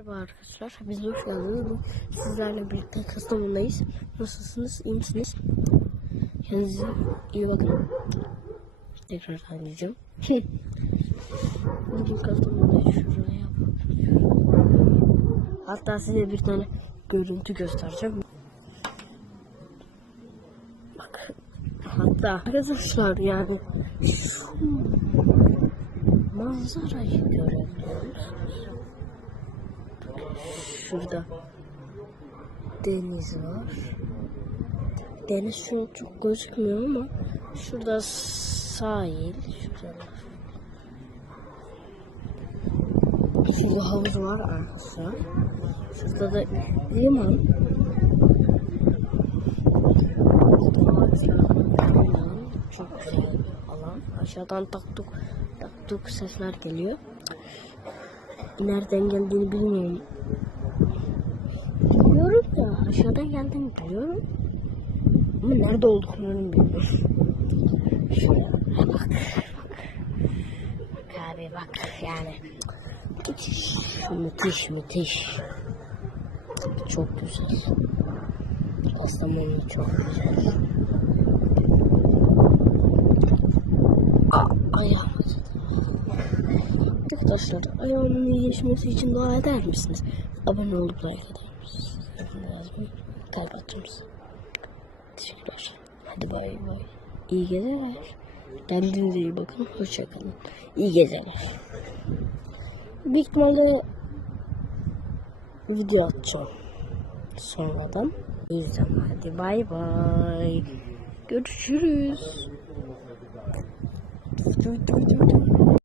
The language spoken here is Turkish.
Merhaba arkadaşlar, biz hoş geldiniz. Sizlerle birlikte Kastamonu'dayız. Nasılsınız, iyi misiniz? Kendinize iyi bakın. Tekrar anlayacağım. Bugün Kastamonu'dayız. Şuraya. Hatta size bir tane görüntü göstereceğim. Bak. Hatta arkadaşlar yani şu manzarayı görebiliyor musunuz? Şurada deniz var. Deniz şu çok gözükmüyor ama şurada sahil. Şurada. Şurada havuz var arkadaşlar. Şurada da liman. Çok güzel alan. Aşağıdan taktuk taktuk sesler geliyor. Nereden geldiğini bilmiyorum. Aşağıdan geldiğini biliyorum. Ama nerede olduklarını bilmiyorum. Şuraya bak. Bak abi bak yani. Müthiş, müthiş, müthiş. Çok güzel. Kastamonu çok güzel. Aa, ayağım. Arkadaşlar ayağımın iyileşmesi için dua eder misiniz? Abone olup like eder misiniz? Lazım. Kalp? Teşekkürler. Hadi bay bay. İyi geceler. Kendinize iyi bakın. Hoşçakalın. İyi geceler. Büyük ihtimalle video atacağım. Sonradan. O yüzden hadi bay bay. Görüşürüz.